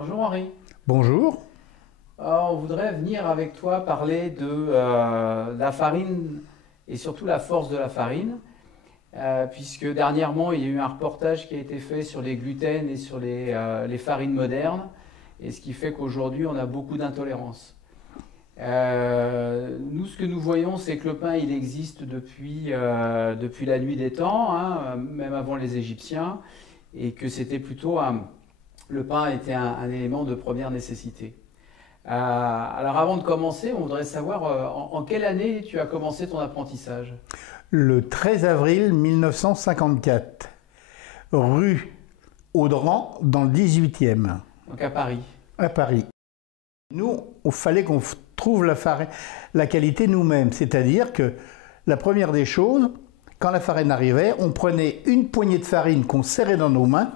Bonjour Henri. Bonjour. On voudrait venir avec toi parler de la farine et surtout la force de la farine, puisque dernièrement il y a eu un reportage qui a été fait sur les gluten et sur les farines modernes, et ce qui fait qu'aujourd'hui on a beaucoup d'intolérance. Nous, ce que nous voyons, c'est que le pain il existe depuis la nuit des temps, hein, même avant les Égyptiens, et que c'était plutôt le pain était un élément de première nécessité. Alors avant de commencer, on voudrait savoir en quelle année tu as commencé ton apprentissage? Le 13 avril 1954, rue Audran, dans le 18e, Donc à Paris. à Paris. Nous, il fallait qu'on trouve la qualité nous-mêmes. C'est-à-dire que la première des choses, quand la farine arrivait, on prenait une poignée de farine qu'on serrait dans nos mains,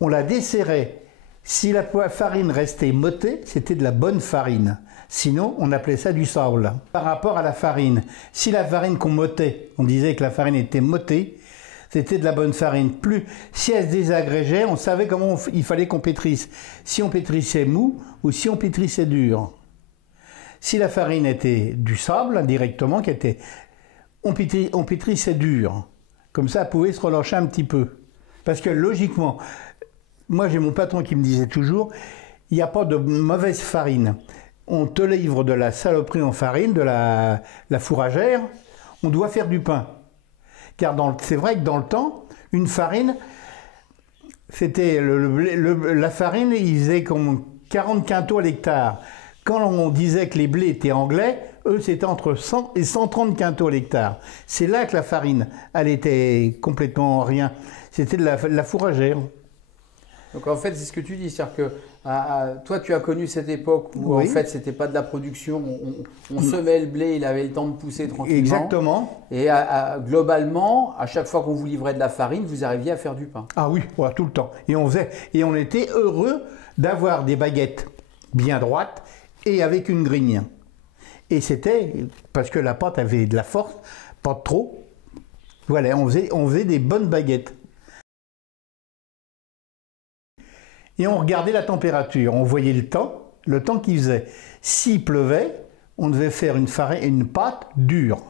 on la desserrait. Si la farine restait mottée, c'était de la bonne farine. Sinon, on appelait ça du sable. Par rapport à la farine, si la farine qu'on mottait, on disait que la farine était mottée, c'était de la bonne farine. Si elle se désagrégeait, on savait comment il fallait qu'on pétrisse. Si on pétrissait mou ou si on pétrissait dur. Si la farine était du sable, directement, on pétrissait dur. Comme ça, elle pouvait se relâcher un petit peu. Parce que logiquement, moi j'ai mon patron qui me disait toujours, il n'y a pas de mauvaise farine. On te livre de la saloperie en farine, de la fourragère, on doit faire du pain. Car c'est vrai que dans le temps, une farine, c'était la farine, il faisait comme 40 quintaux à l'hectare. Quand on disait que les blés étaient anglais, eux c'était entre 100 et 130 quintaux à l'hectare. C'est là que la farine, elle était complètement rien. C'était de la fourragère. Donc en fait, c'est ce que tu dis, c'est-à-dire que toi, tu as connu cette époque où Oui. en fait, c'était pas de la production, on semait le blé, il avait le temps de pousser tranquillement. Exactement. Et globalement, à chaque fois qu'on vous livrait de la farine, vous arriviez à faire du pain. Ah oui, voilà, tout le temps. Et on était heureux d'avoir des baguettes bien droites et avec une grigne. Et c'était parce que la pâte avait de la force, pas trop. Voilà, on faisait des bonnes baguettes. Et on regardait la température, on voyait le temps qu'il faisait. S'il pleuvait, on devait faire une pâte dure.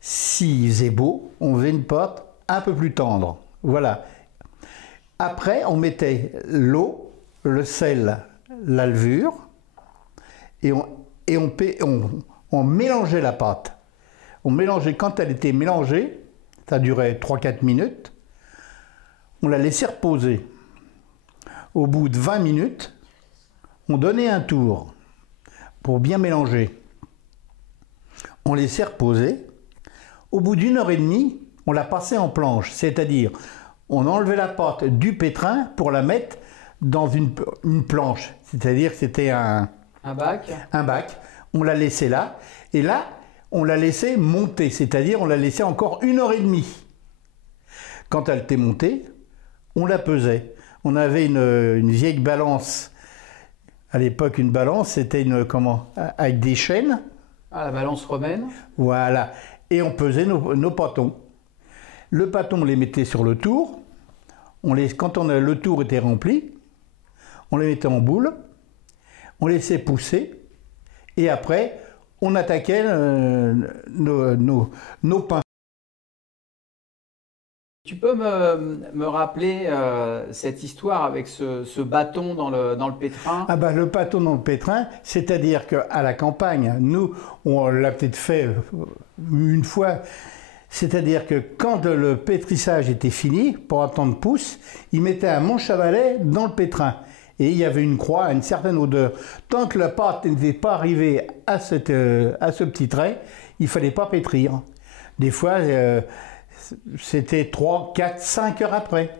S'il faisait beau, on faisait une pâte un peu plus tendre. Voilà. Après, on mettait l'eau, le sel, la levure, et on mélangeait la pâte. On mélangeait, quand elle était mélangée, ça durait 3-4 minutes, on la laissait reposer. Au bout de 20 minutes, on donnait un tour pour bien mélanger. On laissait reposer. Au bout d'une heure et demie, on la passait en planche, c'est-à-dire on enlevait la pâte du pétrin pour la mettre dans une planche, c'est-à-dire que c'était un bac. Un bac. On la laissait là, et là, on la laissait monter, c'est-à-dire on la laissait encore une heure et demie. Quand elle était montée, on la pesait. On avait une vieille balance. À l'époque, une balance, c'était avec des chaînes. Ah, la balance romaine. Voilà. Et on pesait nos pâtons. Le pâton, on les mettait sur le tour. Quand le tour était rempli, on les mettait en boule. On laissait pousser. Et après, on attaquait nos pains. Tu peux me rappeler cette histoire avec ce bâton dans le pétrin? Ah ben, le bâton dans le pétrin, c'est-à-dire qu'à la campagne, nous, on l'a peut-être fait une fois, c'est-à-dire que quand le pétrissage était fini, pour attendre pousse, ils mettaient un manche à balai dans le pétrin. Et il y avait une croix à une certaine odeur. Tant que la pâte n'était pas arrivée à ce petit trait, il ne fallait pas pétrir. Des fois, c'était 3, 4, 5 heures après.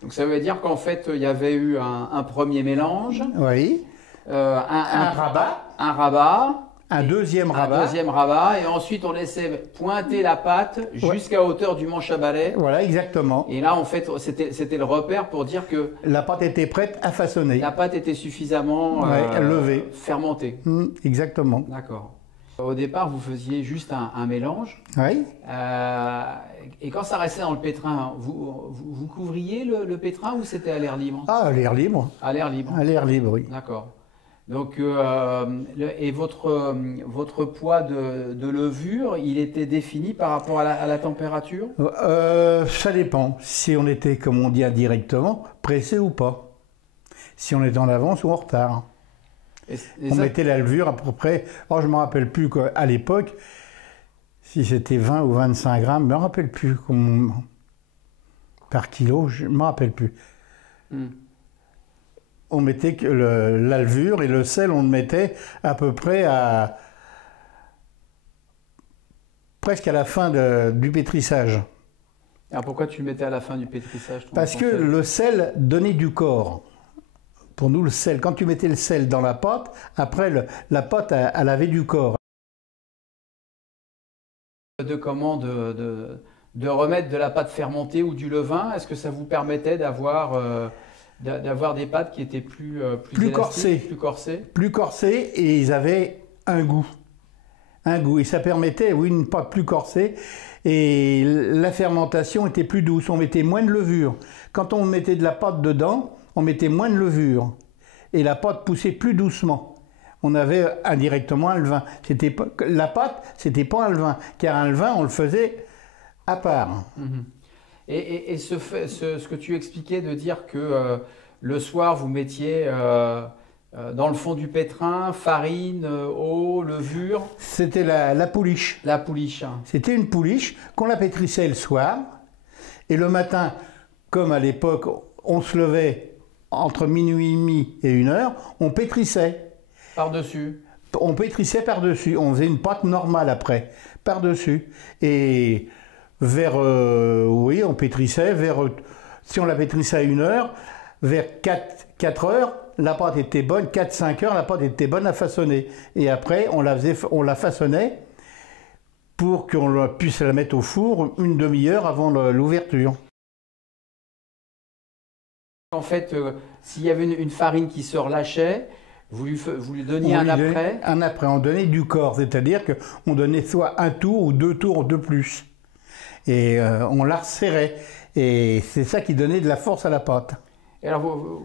Donc ça veut dire qu'en fait, il y avait eu un premier mélange. Oui. Un rabat. Un rabat. Un deuxième rabat. Un deuxième rabat. Et ensuite, on laissait pointer la pâte jusqu'à hauteur du manche à balai. Voilà, exactement. Et là, en fait, c'était le repère pour dire que la pâte était prête à façonner. La pâte était suffisamment levée. Fermentée. Exactement. D'accord. Au départ, vous faisiez juste un mélange. Oui. Et quand ça restait dans le pétrin, vous couvriez le pétrin ou c'était à l'air libre? Ah, à l'air libre. À l'air libre. À l'air libre, oui. D'accord. Donc, et votre poids de levure, il était défini par rapport à la température? Ça dépend. Si on était, comme on dit indirectement, pressé ou pas. Si on est en avance ou en retard. On mettait la levure à peu près, je ne me rappelle plus à l'époque, si c'était 20 ou 25 grammes, je ne me rappelle plus par kilo, je ne me rappelle plus. On mettait la levure et le sel, on le mettait à peu près presque à la fin du pétrissage. Alors pourquoi tu le mettais à la fin du pétrissage? Parce que le sel donnait du corps. Pour nous, le sel, quand tu mettais le sel dans la pâte, après la pâte, elle avait du corps. De remettre de la pâte fermentée ou du levain, est-ce que ça vous permettait d'avoir des pâtes qui étaient plus corsées, plus corsées, et ils avaient un goût. Et ça permettait, oui, une pâte plus corsée, et la fermentation était plus douce. On mettait moins de levure. Quand on mettait de la pâte dedans, on mettait moins de levure et la pâte poussait plus doucement. On avait indirectement un levain. La pâte, c'était pas un levain, car un levain, on le faisait à part. Et ce que tu expliquais de dire que le soir, vous mettiez dans le fond du pétrin farine, eau, levure. C'était la pouliche. La pouliche. C'était une pouliche qu'on la pétrissait le soir. Et le matin, comme à l'époque, on se levait entre minuit et demi et 1h, on pétrissait. Par-dessus? On pétrissait par-dessus. On faisait une pâte normale après, par-dessus. Et on pétrissait si on la pétrissait à 1h, vers 4 heures, la pâte était bonne, 4-5 heures, la pâte était bonne à façonner. Et après, on la façonnait pour qu'on puisse la mettre au four une demi-heure avant l'ouverture. En fait, s'il y avait une farine qui se relâchait, vous lui donniez un après? Un après, on donnait du corps, c'est-à-dire qu'on donnait soit un tour ou 2 tours de plus. Et on la resserrait. Et c'est ça qui donnait de la force à la pâte. Et alors,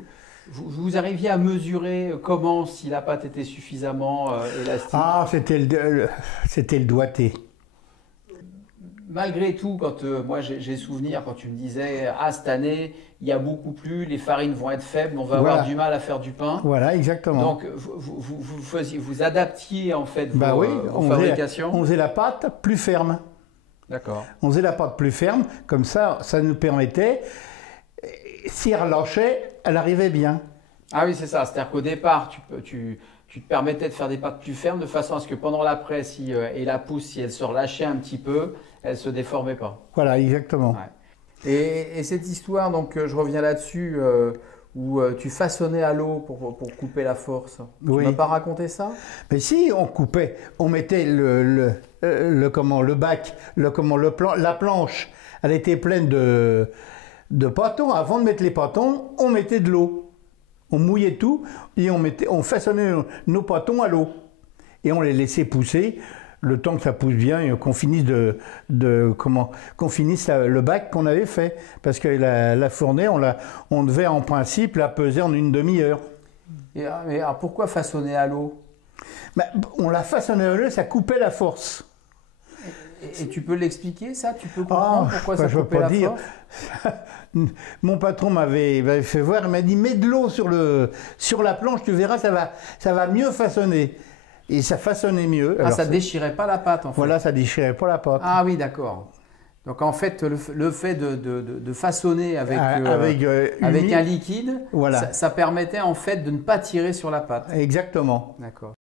vous arriviez à mesurer comment, si la pâte était suffisamment élastique? Ah, c'était le doigté. Malgré tout, quand moi j'ai souvenir, quand tu me disais « Ah, cette année, il y a beaucoup plus, les farines vont être faibles, on va avoir du mal à faire du pain. » Voilà, exactement. Donc, vous adaptiez en fait vos fabrications? On faisait la pâte plus ferme. D'accord. On faisait la pâte plus ferme, comme ça nous permettait, si elle relâchait, elle arrivait bien. Ah oui, c'est ça. C'est-à-dire qu'au départ, tu te permettais de faire des pâtes plus fermes de façon à ce que pendant la presse et la pousse, si elle se relâchait un petit peu, elle ne se déformait pas. Voilà, exactement. Ouais. Et cette histoire, donc je reviens là-dessus, où tu façonnais à l'eau pour couper la force. Tu ne m'as pas raconté ça? Mais si, on coupait, on mettait la planche, elle était pleine de pâtons. Avant de mettre les pâtons, on mettait de l'eau. On mouillait tout et on façonnait nos pâtons à l'eau. Et on les laissait pousser le temps que ça pousse bien et qu'on finisse qu'on finisse le bac qu'on avait fait. Parce que la fournée, on devait en principe la peser en une demi-heure. Mais alors pourquoi façonner à l'eau? On la façonnait à l'eau, ça coupait la force. Et tu peux l'expliquer, ça? Tu peux comprendre pourquoi ça coupait la force? Mon patron m'avait fait voir, il m'a dit « Mets de l'eau sur la planche, tu verras, ça va mieux façonner. » Et ça façonnait mieux. Ah, ça ne déchirait pas la pâte en fait? Voilà, ça ne déchirait pas la pâte. Ah oui, d'accord. Donc en fait, le fait de façonner avec un liquide, voilà, ça permettait en fait de ne pas tirer sur la pâte. Exactement. D'accord.